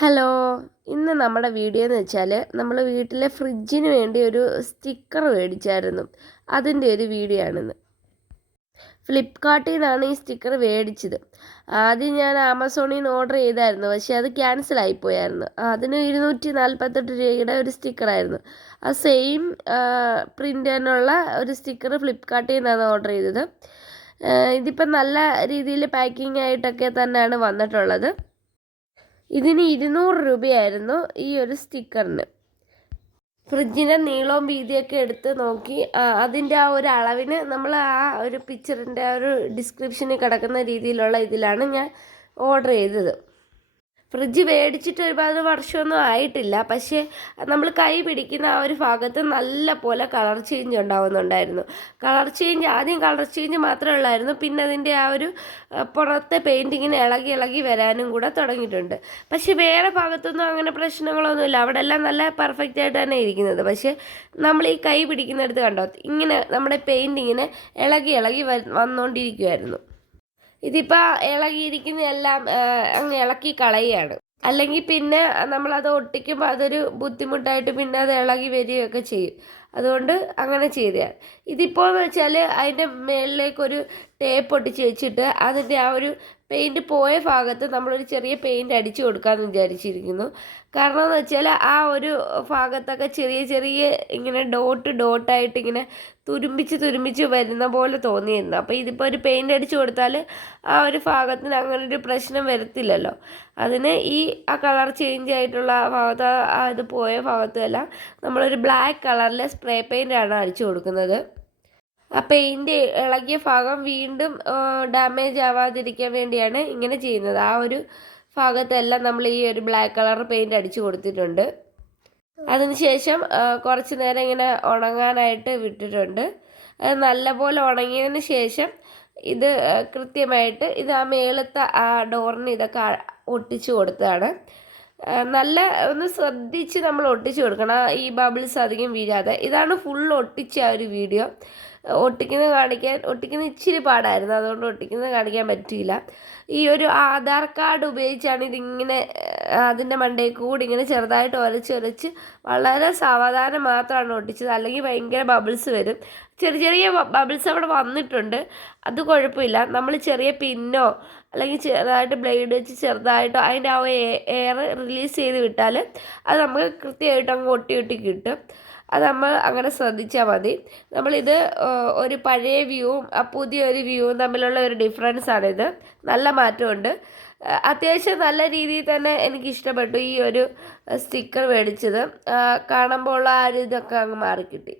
Hello, ഇന്ന് നമ്മുടെ video എന്ന് വെച്ചാൽ നമ്മൾ വീട്ടിലെ ഫ്രിഡ്ജിന് വേണ്ടി ഒരു സ്റ്റിക്കർ മേടിച്ചായിരുന്നു. അതിൻ്റെ ഒരു വീഡിയോ ആണിന്ന്. ഫ്ലിപ്കാർട്ടിൽ നിന്നാണ് ഈ സ്റ്റിക്കർ മേടിച്ചത്. ആദ്യം ഞാൻ ആമസോണിൽ നിന്ന് ഓർഡർ ചെയ്തായിരുന്നു, പക്ഷേ അത് ക്യാൻസൽ ആയിപ്പോയായിരുന്നു. അതിന് 248 രൂപയുടെ ഒരു സ്റ്റിക്കറായിരുന്നു. ആ സെയിം പ്രിൻ്റ് തന്നെയുള്ള ഒരു സ്റ്റിക്കർ ഫ്ലിപ്കാർട്ടിൽ നിന്നാണ് ഓർഡർ ചെയ്തത്. ഇതിപ്പം നല്ല രീതിയിൽ പാക്കിംഗ് ആയിട്ടൊക്കെ തന്നെയാണ് വന്നിട്ടുള്ളത്. ഇതിന് 200 രൂപയായിരുന്നു ഈ ഒരു സ്റ്റിക്കറിന്. ഫ്രിഡ്ജിൻ്റെ നീളവും വീതിയൊക്കെ എടുത്ത് നോക്കി അതിൻ്റെ ആ ഒരു അളവിന് നമ്മൾ ആ ഒരു പിക്ചറിൻ്റെ ആ ഒരു ഡിസ്ക്രിപ്ഷനിൽ കിടക്കുന്ന രീതിയിലുള്ള ഇതിലാണ് ഞാൻ ഓർഡർ ചെയ്തത്. ഫ്രിഡ്ജ് മേടിച്ചിട്ട് ഒരുപാട് വർഷമൊന്നും ആയിട്ടില്ല, പക്ഷേ നമ്മൾ കൈ പിടിക്കുന്ന ആ ഒരു ഭാഗത്ത് നല്ല പോലെ കളർ ചേഞ്ച് ഉണ്ടാവുന്നുണ്ടായിരുന്നു. ആദ്യം കളർ ചേഞ്ച് മാത്രമേ ഉള്ളായിരുന്നു, പിന്നെ അതിൻ്റെ ആ ഒരു പുറത്തെ പെയിൻറ്റിങ്ങിന് ഇളകി വരാനും കൂടെ തുടങ്ങിയിട്ടുണ്ട്. പക്ഷേ വേറെ ഭാഗത്തൊന്നും അങ്ങനെ പ്രശ്നങ്ങളൊന്നുമില്ല, അവിടെ എല്ലാം നല്ല പെർഫെക്റ്റ് ആയിട്ട് തന്നെ ഇരിക്കുന്നത്. പക്ഷേ നമ്മൾ ഈ കൈ പിടിക്കുന്നിടത്ത് കണ്ടോ, ഇങ്ങനെ നമ്മുടെ പെയിൻറ്റിങ്ങിന് ഇളകി വന്നുകൊണ്ടിരിക്കുമായിരുന്നു. ഇതിപ്പോൾ ഇളകിയിരിക്കുന്നതെല്ലാം അങ്ങ് ഇളക്കി കളയുകയാണ്. അല്ലെങ്കിൽ പിന്നെ നമ്മളത് ഒട്ടിക്കുമ്പോൾ അതൊരു ബുദ്ധിമുട്ടായിട്ട് പിന്നെ അത് ഇളകി വരികയൊക്കെ ചെയ്യും. അതുകൊണ്ട് അങ്ങനെ ചെയ്തതാണ്. ഇതിപ്പോൾ എന്ന് വെച്ചാൽ അതിൻ്റെ മുകളിലേക്കൊരു ടേപ്പ് ഒട്ടിച്ച് വെച്ചിട്ട് അതിൻ്റെ ആ ഒരു പെയിൻറ്റ് പോയ ഭാഗത്ത് നമ്മളൊരു ചെറിയ പെയിൻറ്റ് അടിച്ചു കൊടുക്കാമെന്ന് വിചാരിച്ചിരിക്കുന്നു. കാരണം എന്ന് വെച്ചാൽ ആ ഒരു ഭാഗത്തൊക്കെ ചെറിയ ഇങ്ങനെ ഡോട്ടായിട്ട് ഇങ്ങനെ തുരുമ്പിച്ച് വരുന്ന പോലെ തോന്നിയിരുന്നു. അപ്പോൾ ഇതിപ്പോൾ ഒരു പെയിൻറ്റ് അടിച്ചു കൊടുത്താൽ ആ ഒരു ഭാഗത്തിന് അങ്ങനെ ഒരു പ്രശ്നം വരത്തില്ലല്ലോ. അതിന് ആ കളർ ചേഞ്ച് ആയിട്ടുള്ള ആ ഭാഗത്ത് ഇത് പോയ ഭാഗത്തുമെല്ലാം നമ്മളൊരു ബ്ലാക്ക് കളറിലെ സ്പ്രേ പെയിൻ്റാണ് അടിച്ചു കൊടുക്കുന്നത്. ആ പെയിൻറ്റ് ഇളകിയ ഭാഗം വീണ്ടും ഡാമേജ് ആവാതിരിക്കാൻ വേണ്ടിയാണ് ഇങ്ങനെ ചെയ്യുന്നത്. ആ ഒരു ഭാഗത്തെല്ലാം നമ്മൾ ഈ ഒരു ബ്ലാക്ക് കളർ പെയിൻറ്റ് അടിച്ചു കൊടുത്തിട്ടുണ്ട്. അതിനുശേഷം കുറച്ച് നേരം ഇങ്ങനെ ഉണങ്ങാനായിട്ട് വിട്ടിട്ടുണ്ട്. അത് നല്ലപോലെ ഉണങ്ങിയതിന് ശേഷം ഇത് കൃത്യമായിട്ട് ഇത് ആ മേളത്തെ ആ ഡോറിന് ഇതൊക്കെ ഒട്ടിച്ചു കൊടുത്തതാണ്. നല്ല ഒന്ന് ശ്രദ്ധിച്ച് നമ്മൾ ഒട്ടിച്ചു കൊടുക്കണം, ഈ ബബിൾസ് അധികം വീഴാതെ. ഇതാണ് ഫുൾ ഒട്ടിച്ച ആ ഒരു വീഡിയോ. ഒട്ടിക്കുന്ന ഇച്ചിരി പാടായിരുന്നു, അതുകൊണ്ട് ഒട്ടിക്കുന്നത് കാണിക്കാൻ പറ്റിയില്ല. ഈ ഒരു ആധാർ കാർഡ് ഉപയോഗിച്ചാണ് ഇതിങ്ങനെ അതിൻ്റെ മണ്ടയിൽ കൂടി ഇങ്ങനെ ചെറുതായിട്ട് ഒരച്ച് വളരെ സാവധാനം മാത്രമാണ് ഒട്ടിച്ചത്, അല്ലെങ്കിൽ ഭയങ്കര ബബിൾസ് വരും. ചെറിയ ബബിൾസ് അവിടെ വന്നിട്ടുണ്ട്, അത് കുഴപ്പമില്ല. നമ്മൾ ചെറിയ പിന്നോ അല്ലെങ്കിൽ ചെറുതായിട്ട് ബ്ലേഡ് വെച്ച് ചെറുതായിട്ടോ അതിൻ്റെ ആ എയർ റിലീസ് ചെയ്ത് വിട്ടാൽ അത് നമുക്ക് കൃത്യമായിട്ട് അങ്ങ് ഒട്ടി കിട്ടും. അത് നമ്മൾ അങ്ങനെ ശ്രദ്ധിച്ചാൽ മതി. നമ്മളിത് ഒരു പഴയ വ്യൂവും പുതിയൊരു വ്യൂവും തമ്മിലുള്ള ഒരു ഡിഫറൻസാണിത്. നല്ല മാറ്റമുണ്ട്. അത്യാവശ്യം നല്ല രീതിയിൽ തന്നെ എനിക്കിഷ്ടപ്പെട്ടു ഈ ഒരു സ്റ്റിക്കർ മേടിച്ചത്. കാണുമ്പോൾ ആ ഒരു ഇതൊക്കെ അങ്ങ് മാറിക്കിട്ടി.